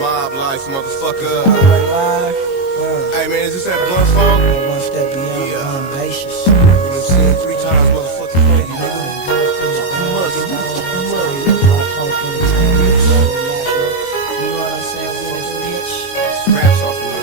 Mob life, motherfucker. Hey man, is this that blunt phone? One step beyond on basis. You done seen it 3 times, motherfucker. Scraps off of me.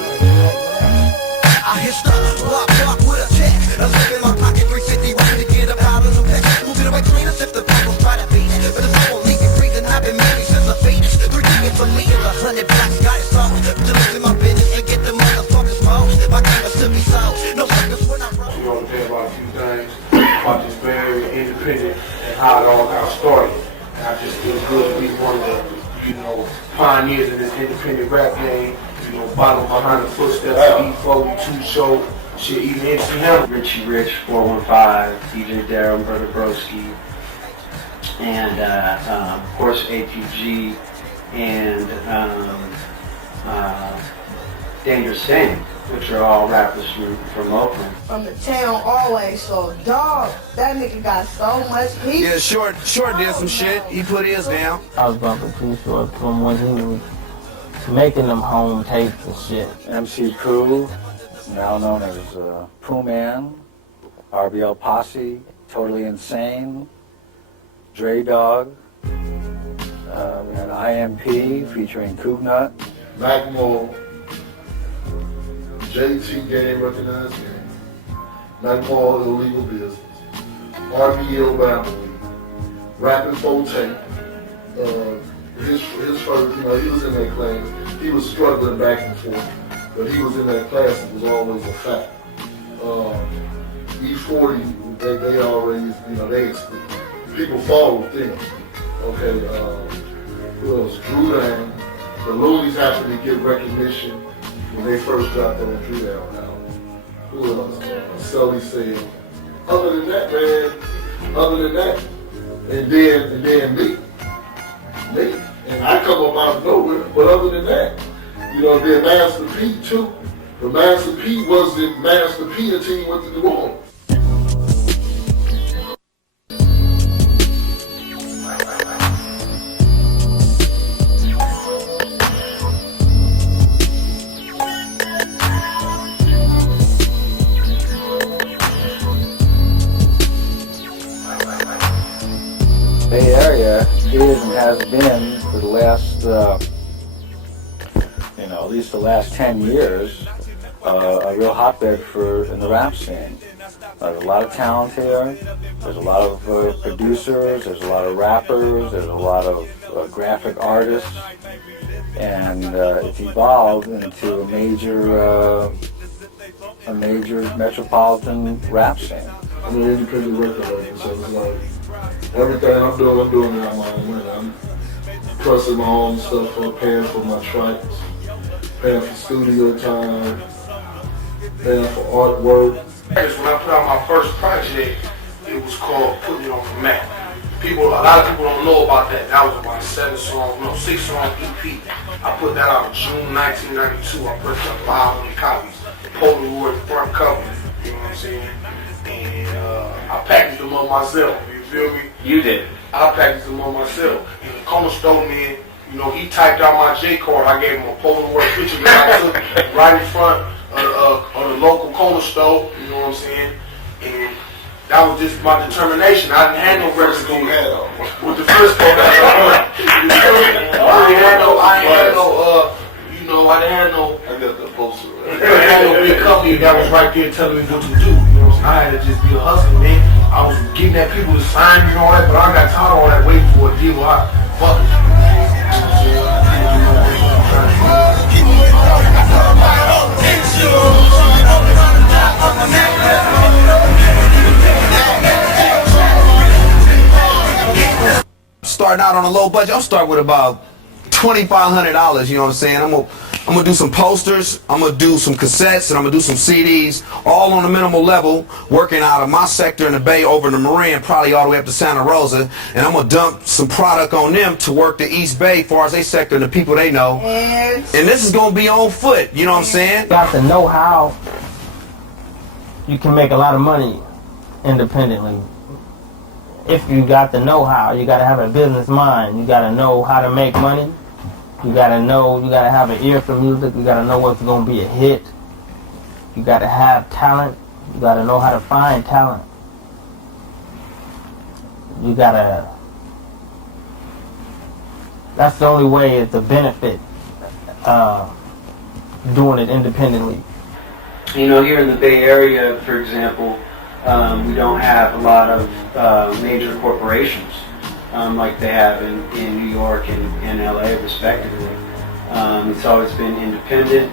I hit the block with a check. A zip in my pocket, 350 ready to get up out of the bed. Move it away clean as if the bubbles try to beat. But the soul leave me breathing. I've been married since a fetus. 3 tickets for me is 100 black sky song. To listen my business and get the motherfuckers rolled. My cameras to be sold. No suckers when I roll. We want to tell about a few things about this very independent and how it all got started. And I just feel good to be one of the, pioneers in this independent rap game. Follow behind the footsteps of E4, 2 Show, shit, even MC Hammer. Richie Rich, 415, DJ Darren, Brother Broski, and of course APG, and Dangerous Dan, which are all rappers from Oakland. From the town always, so dog, that nigga got so much heat. Yeah, Short did some shit. He put his down. I was bumping Too Short from when he was making them home tapes and shit. MC Crew, now known as Pooh Man, RBL Posse, Totally Insane, Dre Dog, we had IMP featuring Coop Nut, Mackmore, JT Game Recognized Game, Mackmore Illegal Business, RBL Family, Rapping 4 Tape, his first, he was in that class. He was struggling back and forth, but he was in that class. It was always a fact. E40, they always, people follow them. Okay, who else? Drew Down. The Loonies happened to get recognition when they first dropped on Drew Down album. Who else? Sully said. Other than that, and then me. And I come up out of nowhere, but other than that, then Master P too. But Master P wasn't Master P until he went to New Orleans. Bay Area is and has been for the last, at least the last 10 years, a real hotbed in the rap scene. There's a lot of talent here. There's a lot of producers. There's a lot of rappers. There's a lot of graphic artists, and it's evolved into a major metropolitan rap scene. I'm an independent record label, so it's like everything I'm doing it on my own money. I'm pressing my own stuff up, paying for my tracks, paying for studio time, paying for artwork. When I put out my first project, it was called Putting It On The Map. A lot of people don't know about that. That was about 6-song EP. I put that out in June 1992. I purchased 500 copies. Polaroid front cover, you know what I'm saying? And I packaged them up myself, you feel me? You did. I packaged them up myself. And the corner store man, he typed out my J card. I gave him a Polaroid picture that I took right in front of the local corner store, you know what I'm saying? And that was just my determination. I didn't have no record deal with the first one. I didn't have no big company that was right there telling me what to do. I had to just be a hustler, man. I was getting at people to sign me and all that, but I got tired of all that waiting for a deal. Fuck it. Starting out on a low budget, I'm starting with about $2,500, you know what I'm saying? I'm gonna do some posters, I'm gonna do some cassettes, and I'm gonna do some CDs, all on a minimal level, working out of my sector in the Bay over in the Marin, probably all the way up to Santa Rosa, and I'm gonna dump some product on them to work the East Bay as far as they sector and the people they know. And this is gonna be on foot, you know what I'm saying? Got to know how you can make a lot of money independently. If you got the know-how, you got to have a business mind. You got to know how to make money. You gotta know, you gotta have an ear for music, you gotta know what's gonna be a hit. You gotta have talent, you gotta know how to find talent. You gotta, that's the only way it's a benefit, doing it independently. You know, here in the Bay Area, for example, we don't have a lot of major corporations like they have in New York and LA, respectively. It's always been independent.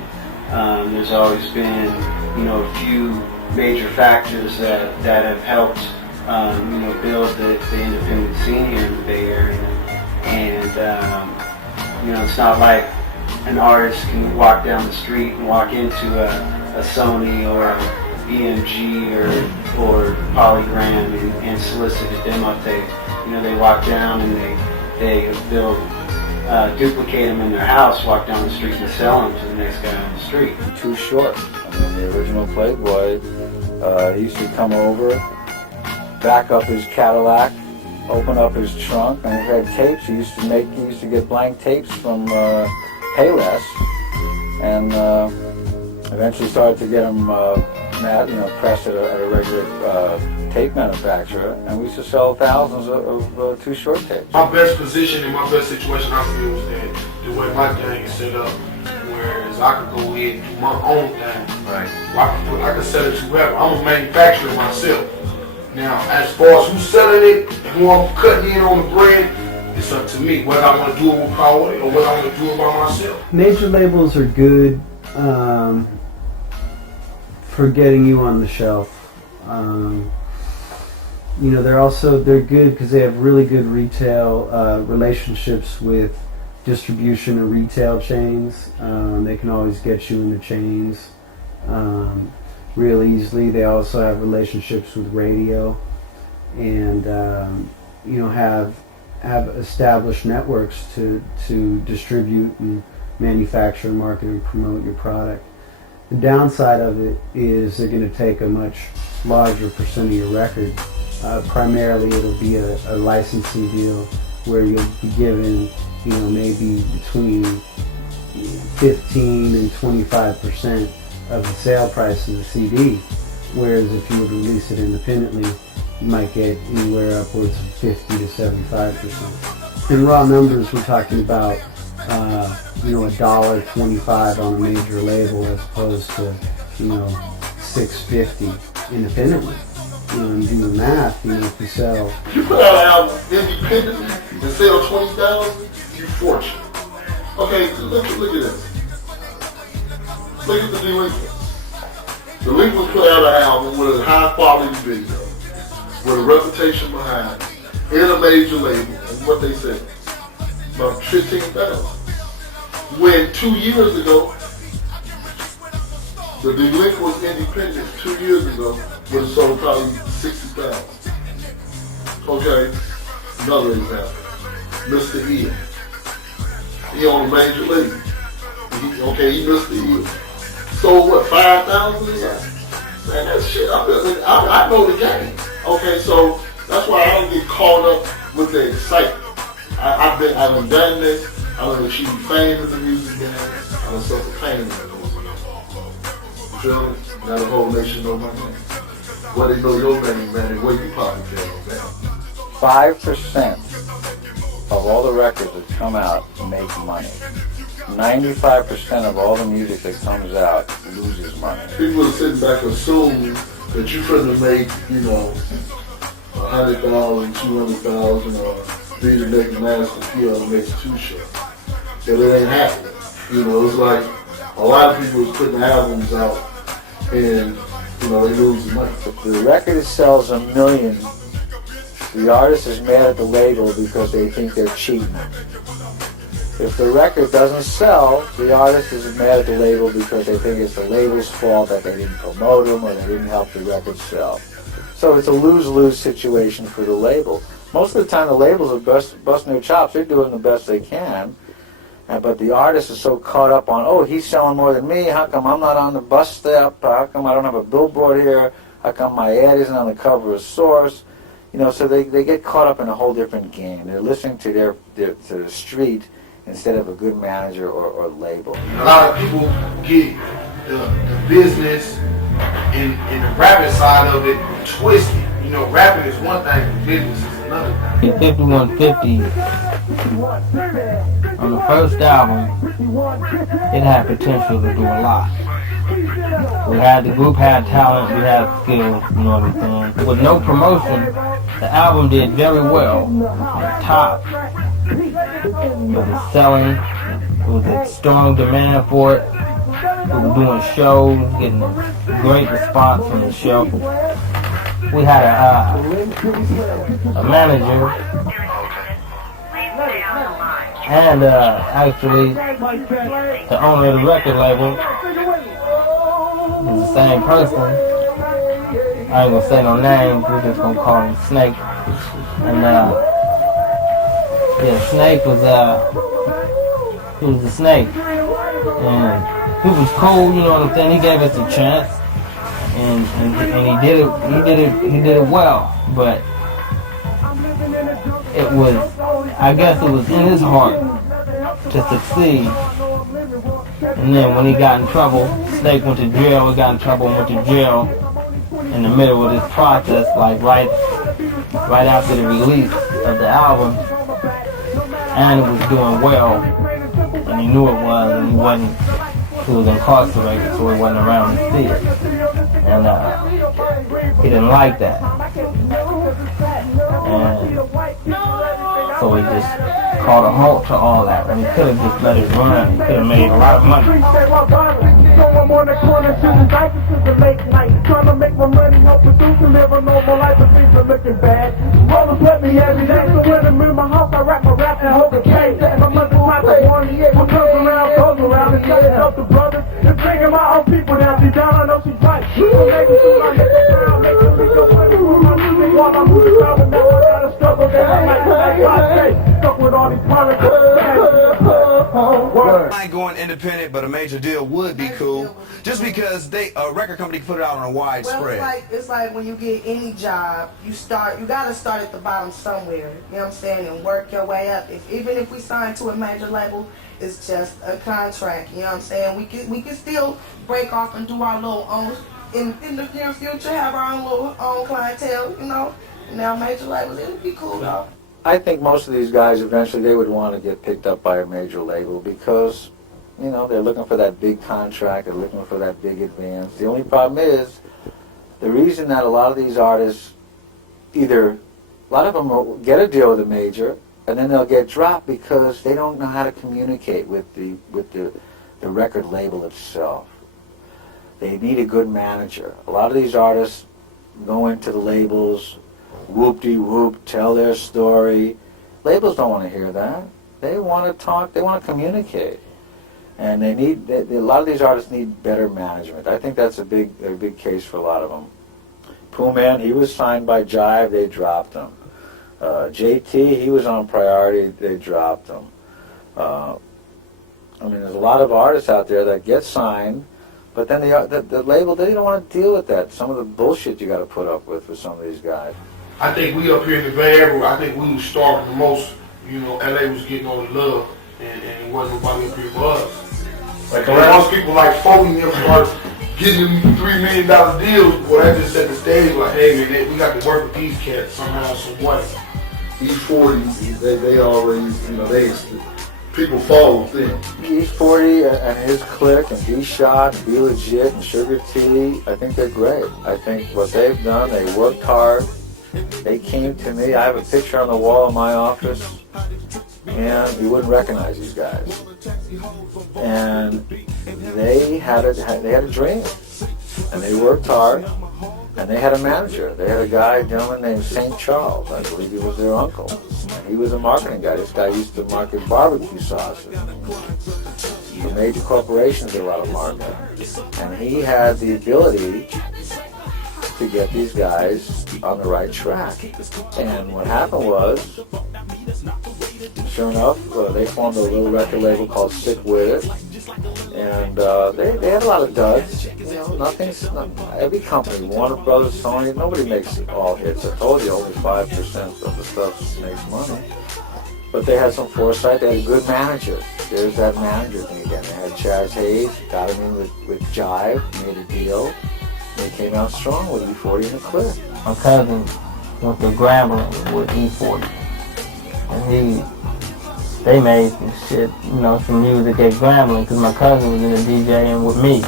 There's always been, you know, a few major factors that have helped, you know, build the independent scene here in the Bay Area. And, you know, it's not like an artist can walk down the street and walk into a Sony or EMG or Polygram and solicit a demo tape. You know, they walk down and they'll duplicate them in their house, walk down the street and sell them to the next guy on the street. Too Short. I mean, the original Playboy, he used to come over, back up his Cadillac, open up his trunk, and he had tapes. He used to get blank tapes from Payless, and eventually started to get them pressed at a regular tape manufacturer, and we used to sell thousands of Too Short tapes. My best position and my best situation I feel was that the way my gang is set up, whereas I could go in and do my own thing. Right. I could sell it to whoever. I'm a manufacturer myself. Now, as far as who's selling it and who I'm cutting in on the bread, it's up to me. Whether I want to do it with Power or whether I want to do it by myself. Major labels are good for getting you on the shelf. You know, they're good because they have really good retail relationships with distribution and retail chains. They can always get you in the chains real easily. They also have relationships with radio, and you know, have established networks to distribute and manufacture, market, and promote your product. The downside of it is they're going to take a much larger percent of your record. Primarily, it'll be a licensing deal where you'll be given, you know, maybe between 15 and 25% of the sale price of the CD. Whereas if you would release it independently, you might get anywhere upwards of 50 to 75%. In raw numbers, we're talking about you know, $1.25 on a major label as opposed to, you know, $6.50 independently. You know, and do the math, you know, if you sell. If you put out an album independently and sell 20,000, you fortune. Okay, look at this. Look at the Delinquents. Delinquents put out an album with a high quality video, with a reputation behind it, in a major label, and what they said, about 15,000. When 2 years ago, the Delinquents independent 2 years ago would have sold probably 60,000. Okay, another example. Mr. E. He on a major label. He Mr. E. Sold what, 5,000? Man, that shit, I know the game. Okay, so that's why I don't get caught up with the excitement. I've done this. I done achieved fame in the music game. I done suffered pain in the music game. You feel me? Now the whole nation know my name. Well, they know your name, man, and where you probably get on that. 5% of all the records that come out make money. 95% of all the music that comes out loses money. People are sitting back assuming that you couldn't make, you know, 100,000, 200,000, or be the next master killer and make Too Short. But it ain't happening. You know, it's like a lot of people is putting albums out and, you know, they lose money. If the record sells 1 million, the artist is mad at the label because they think they're cheating. If the record doesn't sell, the artist is mad at the label because they think it's the label's fault that they didn't promote them or they didn't help the record sell. So it's a lose-lose situation for the label. Most of the time the labels are busting their chops. They're doing the best they can. But the artist is so caught up on, oh, he's selling more than me. How come I'm not on the bus step? How come I don't have a billboard here? How come my ad isn't on the cover of Source? You know, so they get caught up in a whole different game. They're listening to the street instead of a good manager or label. A lot of people get the business and the rapping side of it twisted. You know, rapping is one thing, but business is another thing. 5150, on the first album, it had potential to do a lot. The group had talent, we had skills, you know what I'm saying? With no promotion, the album did very well on top. It was selling, it was a strong demand for it. We were doing shows, getting a great response from the show. We had a manager and actually the owner of the record label is the same person. I ain't gonna say no names, we're just gonna call him Snake. And Snake was he was the Snake. And he was cool, you know what I'm saying? He gave us a chance. And he did it well, but it was, I guess it was in his heart to succeed. And then when he got in trouble, Snake went to jail, he got in trouble and went to jail in the middle of this process, like right after the release of the album, and it was doing well, and he knew it was, and he was incarcerated, so he wasn't around to see it. And he didn't like that. And so he just called a halt to all that. And he could have just let it run. He could have made a lot of money. So I'm on the corner shooting dice to the late night, trying to make my money, help produce and live a normal life, but things are looking bad. Rollers with me every day, so when I'm in my house, I rap and hold the case. My mother's my one, what comes around, goes around, and try to help the brothers, and bringing my own people down. She down, I know she's right. So maybe soon I hit the ground, make her make your money for my music while I'm moving around, but now I gotta struggle, then I might like my face, stuck with all these promises. I ain't going independent, but a major deal would be cool. Just because a record company can put it out on a wide spread. Well, it's like when you get any job, you gotta start at the bottom somewhere. You know what I'm saying, and work your way up. Even if we sign to a major label, it's just a contract. You know what I'm saying? We can still break off and do our little own in the near future, have our own little clientele. You know, now major labels, it'd be cool though. I think most of these guys eventually they would want to get picked up by a major label because, you know, they're looking for that big contract, they're looking for that big advance. The only problem is the reason that a lot of these artists a lot of them will get a deal with a major and then they'll get dropped because they don't know how to communicate with the record label itself. They need a good manager. A lot of these artists go into the labels, whoop-de-whoop, tell their story. Labels don't want to hear that. They want to talk, they want to communicate. And a lot of these artists need better management. I think that's a big case for a lot of them. Pooh Man, he was signed by Jive, they dropped him. JT, he was on Priority, they dropped him. I mean, there's a lot of artists out there that get signed, but then the label, they don't want to deal with that. Some of the bullshit you got to put up with some of these guys. I think we up here in the Bay Area, I think we was starving the most. You know, LA was getting all the love, and it wasn't nobody up here for us. Like, once people like Foley them start getting them $3 million deals, boy, that just set the stage like, hey man, we got to work with these cats somehow, some way. E40, they always, you know, people follow them. E40 and his clique and B-Shot, and Be Legit and Sugar T, I think they're great. I think what they've done, they worked hard. They came to me. I have a picture on the wall in my office, and you wouldn't recognize these guys. And they had a dream, and they worked hard, and they had a manager. They had a gentleman named St. Charles. I believe he was their uncle. And he was a marketing guy. This guy used to market barbecue sauces. For major corporations, did a lot of marketing. And he had the ability to get these guys on the right track. And what happened was, sure enough, they formed a little record label called Sick With It. And they had a lot of duds. You know, every company, Warner Brothers, Sony, nobody makes all hits. I told you, only 5% of the stuff makes money. But they had some foresight. They had a good manager. There's that manager thing again. They had Chaz Hayes, got him in with Jive, made a deal. They came out strong with E40 in the clip. My cousin went to Grambling with E40. And they made some shit, some music at Grambling, because my cousin was in the DJing with me.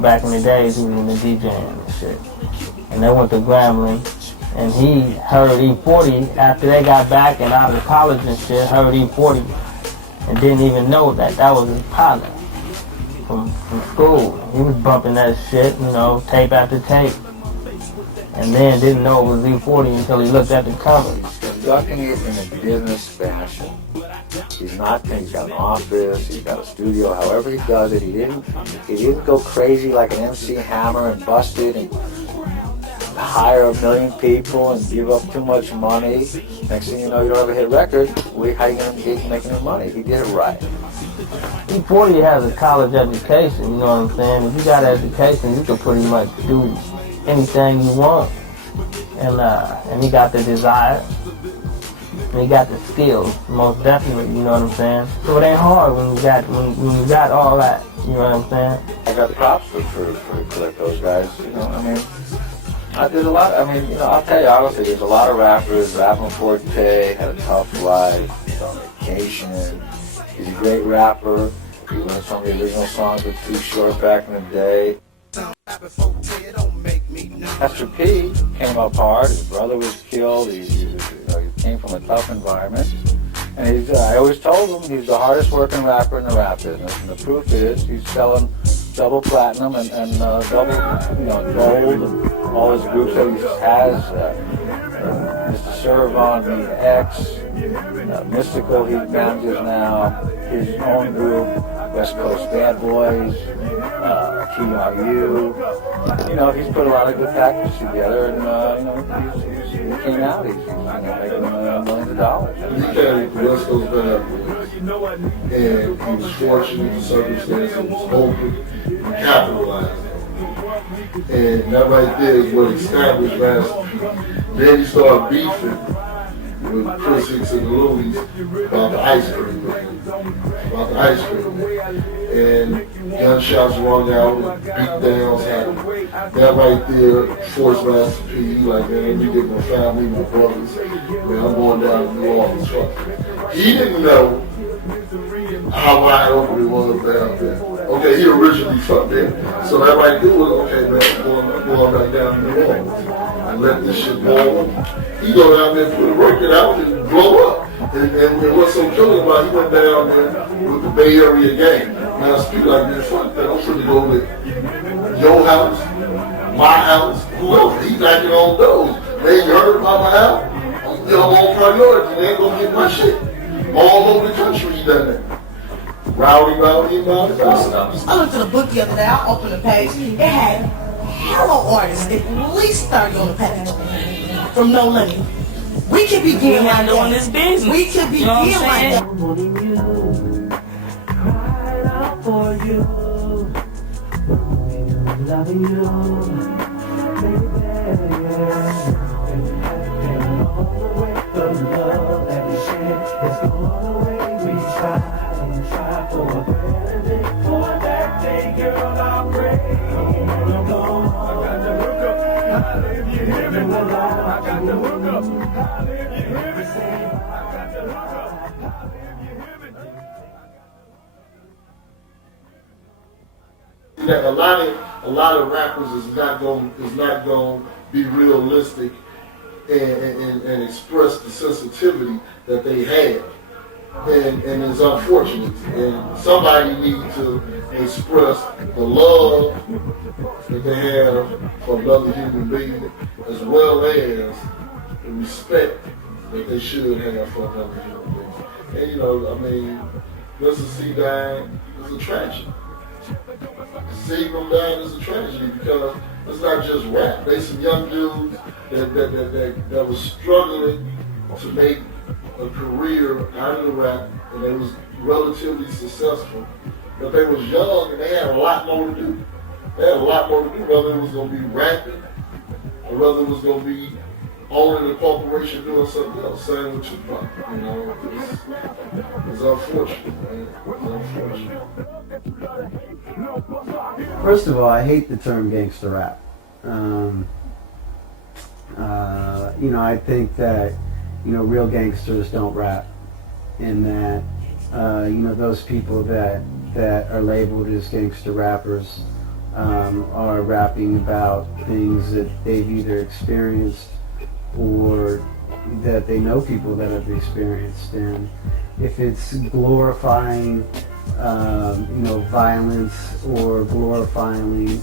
Back in the days, he was in the DJing and shit. And they went to Grambling, and he heard E40 after they got back and out of college and shit, heard E40, and didn't even know that was his partner from school. He was bumping that shit, tape after tape. And then didn't know it was E40 until he looked at the cover. Ducking it in a business fashion. He's got an office, he's got a studio, however he does it. He didn't go crazy like an MC Hammer and bust it and hire 1 million people and give up too much money. Next thing you know, you don't have a hit record. How are you going to keep making the money? He did it right. E40 has a college education, you know what I'm saying? If you got education, you can pretty much do anything you want. And he got the desire. And he got the skills, most definitely, you know what I'm saying? So it ain't hard when you got all that, you know what I'm saying? I got the props for those guys, there's a lot, I'll tell you honestly, there's a lot of rappers. Rapping Forte had a tough life, he's on vacation, he's a great rapper. He learned some of the original songs with Too Short back in the day. Pastor P came up hard, his brother was killed, he came from a tough environment. And I always told him he's the hardest working rapper in the rap business. And the proof is he's selling double platinum and double gold and all his groups that he has. Mr. Servon, Meet X, Mystical he manages now, his own group, West Coast Bad Boys, TRU. He's put a lot of good packages together, and he came out. He's making millions of dollars. He came from West Coast Bad Boys, and he was fortunate in circumstances, was open, and capitalized. And that right there is what established Master P. Then he started beefing with Chris Hicks and the Loonies about the ice cream. And gunshots rung out and beatdowns happened. That right there forced Master P. He like, man, let me get my family, my brothers. Man, I'm going down to New Orleans. He didn't know how wide open it was down there. Okay, he originally from there. So that right there was, okay, man, I'm going back down to New Orleans. And let this shit boil. He go down there, put the record out, and blow up. And what's so killing about it, he went down there with the Bay Area gang. Now, speak like this, fuck that. I'm finna go to your house, my house, whoever. He's knocking on doors. Man, you heard about my house? I'm on priority. They ain't gonna get my shit. All over the country, he done that. Rowdy. I looked at the book the other day, I opened the page, it had hella artists, at least 30 on the page, from No Limit. We could be getting like doing this business. We could be getting like that. Crying out for you, loving you, baby. And all the way for love that we share, it's all the way we try for a better day, for that day, girl, I pray. I got the hookup, holla if you hear me. I got the hookup, holla if you hear me. I got the hookup, holla if you hear me. That a lot of rappers is not going to be realistic and express the sensitivity that they have. And it's unfortunate. And somebody needs to express the love that they have for another human being, as well as the respect that they should have for another human being. And Mr. C dying is a tragedy. Seeing them dying is a tragedy because it's not just rap. There's some young dudes that was struggling to make a career out of the rap, and they was relatively successful. But they was young and they had a lot more to do. They had a lot more to do, whether it was going to be rapping or whether it was going to be owning a corporation doing something else. Same with Tupac, you know. It's unfortunate, man. It's unfortunate. First of all, I hate the term gangster rap. You know, I think that, you know, real gangsters don't rap, and that, you know, those people that are labeled as gangster rappers are rapping about things that they've either experienced or that they know people that have experienced. And if it's glorifying, you know, violence or glorifying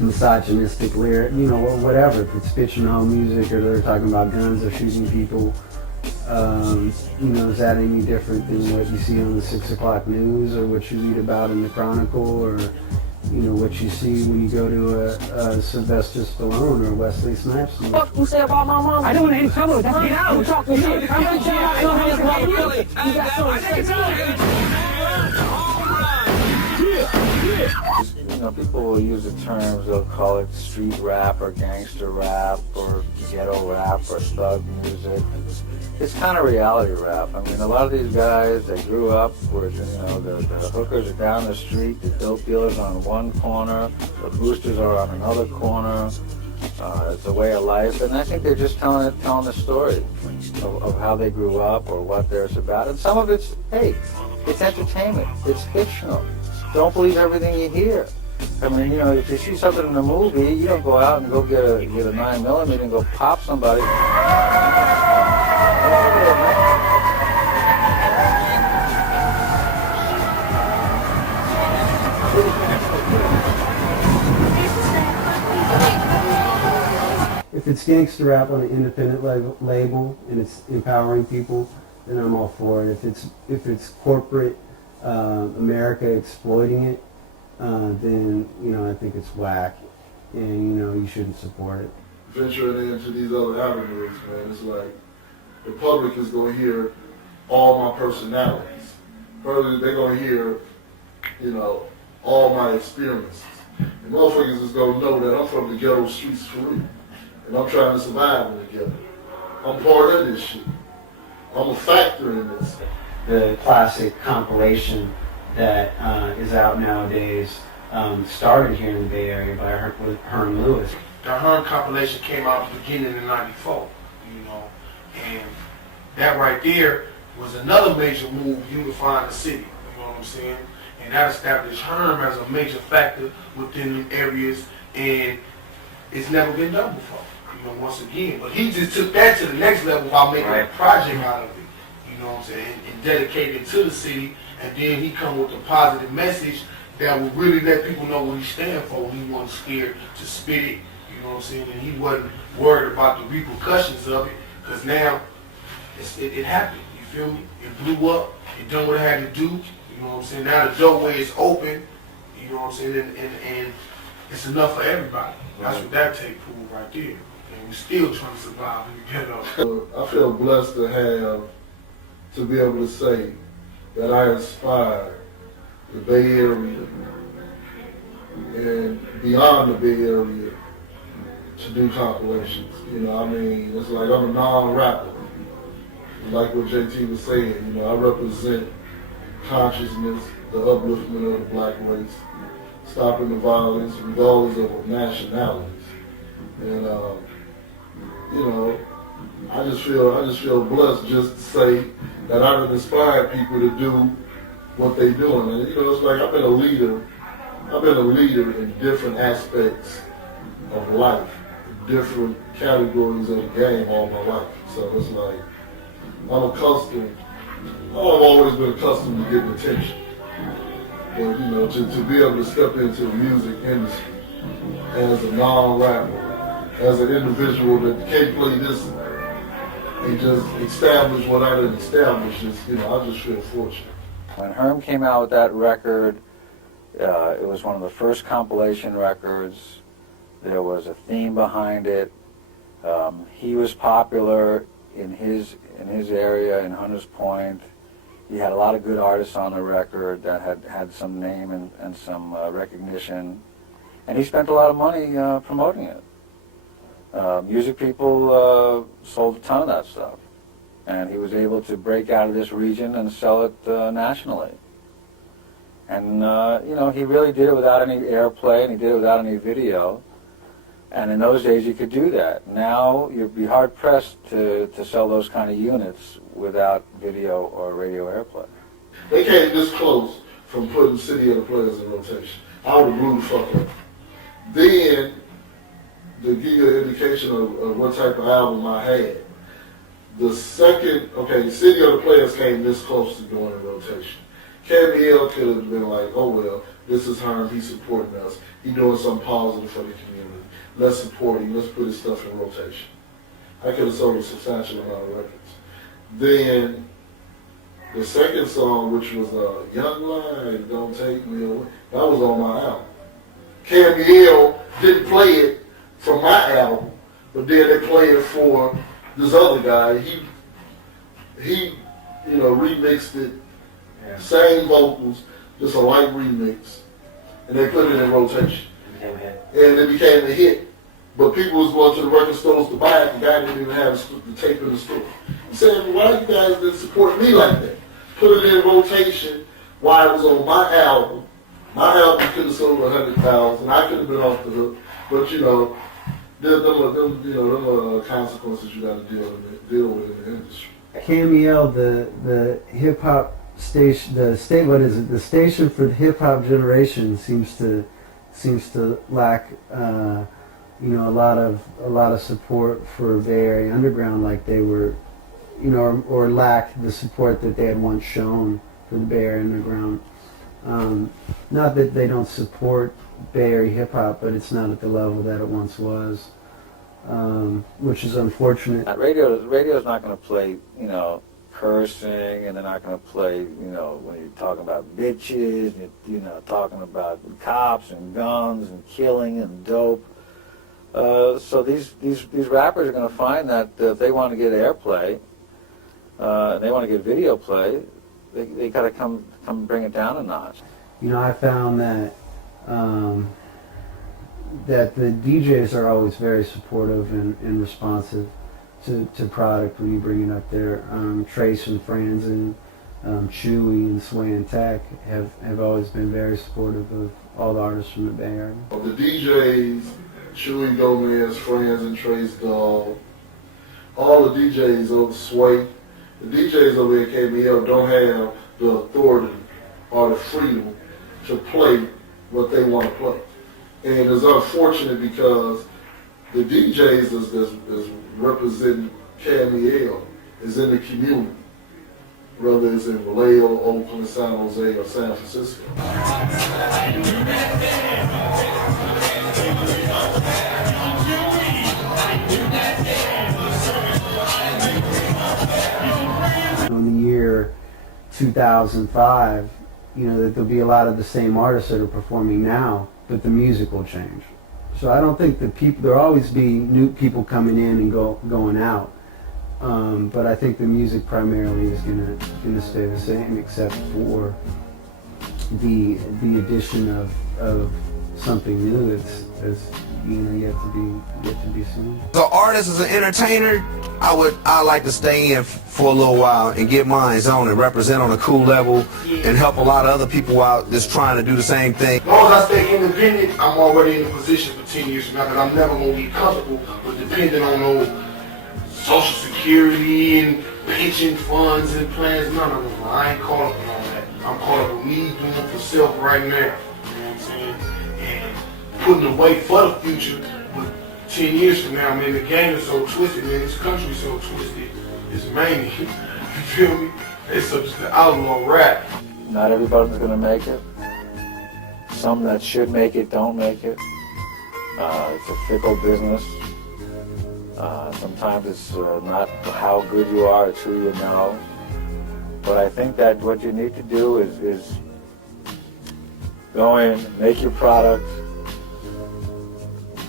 misogynistic lyric, you know, or whatever. If it's bitching home music or they're talking about guns or shooting people, you know, is that any different than what you see on the 6 o'clock news or what you read about in the Chronicle or, you know, what you see when you go to a Sylvester Stallone or Wesley Snipes movie? Fuck you say about my mom? I don't want any trouble. Get out. I'm talking shit. I'm just You know, people will use the terms, they'll call it street rap or gangster rap or ghetto rap or thug music. It's kind of reality rap. I mean, a lot of these guys, they grew up where, you know, the hookers are down the street, the dope dealers on one corner, the boosters are on another corner. It's a way of life, and I think they're just telling the story of how they grew up or what there's about. And some of it's, hey, it's entertainment. It's fictional. Don't believe everything you hear. I mean, you know, if you see something in a movie, you don't go out and go get a 9mm and go pop somebody. If it's gangster rap on an independent label and it's empowering people, then I'm all for it. If it's corporate America exploiting it, then, you know, I think it's whack, and, you know, you shouldn't support it. Venturing into these other avenues, man, it's like the public is going to hear all my personalities. Further, they're going to hear, you know, all my experiences. And motherfuckers is going to know that I'm from the ghetto streets for real. And I'm trying to survive in the ghetto. I'm part of this shit. I'm a factor in this. The classic compilation that is out nowadays started here in the Bay Area with Herm Lewis. The Herm compilation came out at the beginning of '94, you know, and that right there was another major move unifying the city, you know what I'm saying? And that established Herm as a major factor within the areas, and it's never been done before, you know, once again. But he just took that to the next level by making a project out of it, you know what I'm saying, and dedicated it to the city, and then he come with a positive message that would really let people know what he stand for. He wasn't scared to spit it, you know what I'm saying, and he wasn't worried about the repercussions of it, because now it happened, you feel me? It blew up, it done what it had to do, you know what I'm saying? Now the doorway is open, you know what I'm saying, and it's enough for everybody. That's what that tape proved right there. And we're still trying to survive in the ghetto. I feel blessed to be able to say that I inspired the Bay Area and beyond the Bay Area to do compilations. You know, I mean, it's like I'm a non-rapper. Like what JT was saying, you know, I represent consciousness, the upliftment of the black race, stopping the violence regardless of nationalities. And you know, I just feel blessed just to say that I've inspired people to do what they're doing. And you know, it's like I've been a leader in different aspects of life, different categories of the game all my life. So it's like I've always been accustomed to getting attention. But you know, to be able to step into the music industry as a non-rapper, as an individual that can't play this and just establish what I didn't establish, is, you know, I just feel fortunate. When Herm came out with that record, it was one of the first compilation records. There was a theme behind it. He was popular in his area, in Hunters Point. He had a lot of good artists on the record that had some name and some recognition. And he spent a lot of money promoting it. Music people sold a ton of that stuff. And he was able to break out of this region and sell it nationally. And, you know, he really did it without any airplay, and he did it without any video. And in those days, you could do that. Now, you'd be hard-pressed to sell those kind of units without video or radio airplay. They came this close from putting City of the Players in rotation. I would have blew the fuck up. Then, to give you an indication of what type of album I had, the second, okay, City of the Players came this close to going in rotation. Camille could have been like, oh well, this is Herm, he's supporting us. He's doing something positive for the community. Let's support him, let's put his stuff in rotation. I could have sold a substantial amount of records. Then, the second song, which was Young Life, Don't Take Me Away, that was on my album. Camille didn't play it from my album, but then they played it for this other guy. He you know, remixed it, same vocals, just a light remix, and they put it in rotation. And it became a hit. But people was going to the record stores to buy it. The guy didn't even have the tape in the store. He said, why you guys didn't support me like that? Put it in rotation while it was on my album. My album could have sold 100,000. I could have been off the hook. But, you know, them consequences you got to deal with in the industry. Camille, the hip hop station, the station for the hip hop generation seems to lack, you know, a lot of support for Bay Area Underground, like they were, you know, or lacked the support that they had once shown for the Bay Area Underground. Not that they don't support Bay Area hip hop, but it's not at the level that it once was, which is unfortunate. Radio's not going to play, you know, cursing, and they're not going to play, you know, when you're talking about bitches, and you know, talking about cops and guns and killing and dope. So these rappers are going to find that if they want to get airplay, they want to get video play, they got to come bring it down a notch. You know, I found that that the DJs are always very supportive and responsive to product when you bring it up there. Trace and Franz and Chewy and Sway and Tech have always been very supportive of all the artists from the Bay Area. The DJs, Chewy Gomez, Franz and Trace Dog, all the DJs over Sway, the DJs over at KBL don't have the authority or the freedom to play what they want to play. And it's unfortunate because the DJs that's representing Camille is in the community, whether it's in Vallejo, Oakland, San Jose, or San Francisco. In the year 2005, you know, that there'll be a lot of the same artists that are performing now, but the music will change. So I don't think that there'll always be new people coming in and going out. But I think the music primarily is gonna stay the same, except for the addition of something new that's you know yet to be seen. As an artist, as an entertainer, I like to stay in for a little while and get mine on and represent on a cool level and help a lot of other people out that's trying to do the same thing. As long as I stay independent, I'm already in a position for 10 years from now that I'm never going to be comfortable with depending on those Social Security and pension funds and plans. No. I ain't caught up on all that. I'm caught up with me doing for self right now. You know what I'm saying? And putting away for the future. But 10 years from now, man, the game is so twisted, man. This country is so twisted. It's mania. You feel me? It's just an outlaw rap. Not everybody's going to make it. Some that should make it don't make it. It's a fickle business. Sometimes it's not how good you are, it's who you know. But I think that what you need to do is go in, make your product,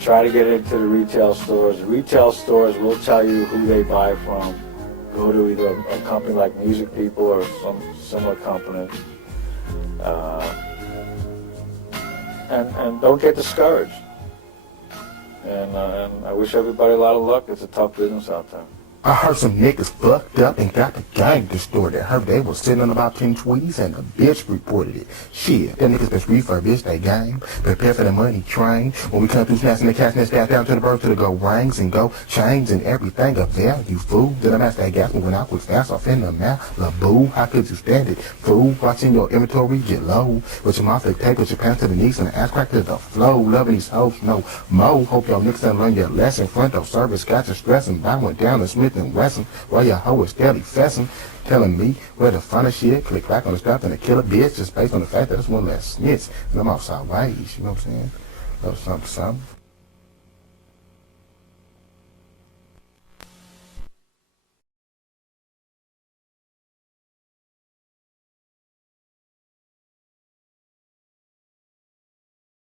try to get into the retail stores. The retail stores will tell you who they buy from. Go to either a company like Music People or some similar company. and don't get discouraged. And I wish everybody a lot of luck. It's a tough business out there. I heard some niggas fucked up and got the gang distorted. Heard they was sitting on about 10 tweets and the bitch reported it. Shit, them niggas best refurbish they game. Prepare for the money train. When we come through snatching the cash and staff down to the bird to the go rings and go chains and everything of value, fool. Then I match that gas when I quick fast off in the mouth. La boo, how could you stand it? Fool, watching your inventory get low. With your mouth like tape, with your pants to the knees and the ass crack to the flow. Loving these hoes, no mo. Hope y'all niggas done learn your lesson. Front of service, got you stressing. I went down to Smith and Wesson, while your hoe is steady fessing, telling me where to find a shit, click back on the strap and to kill a bitch just based on the fact that it's one less snitch and I'm outside ways, you know what I'm saying? That was something.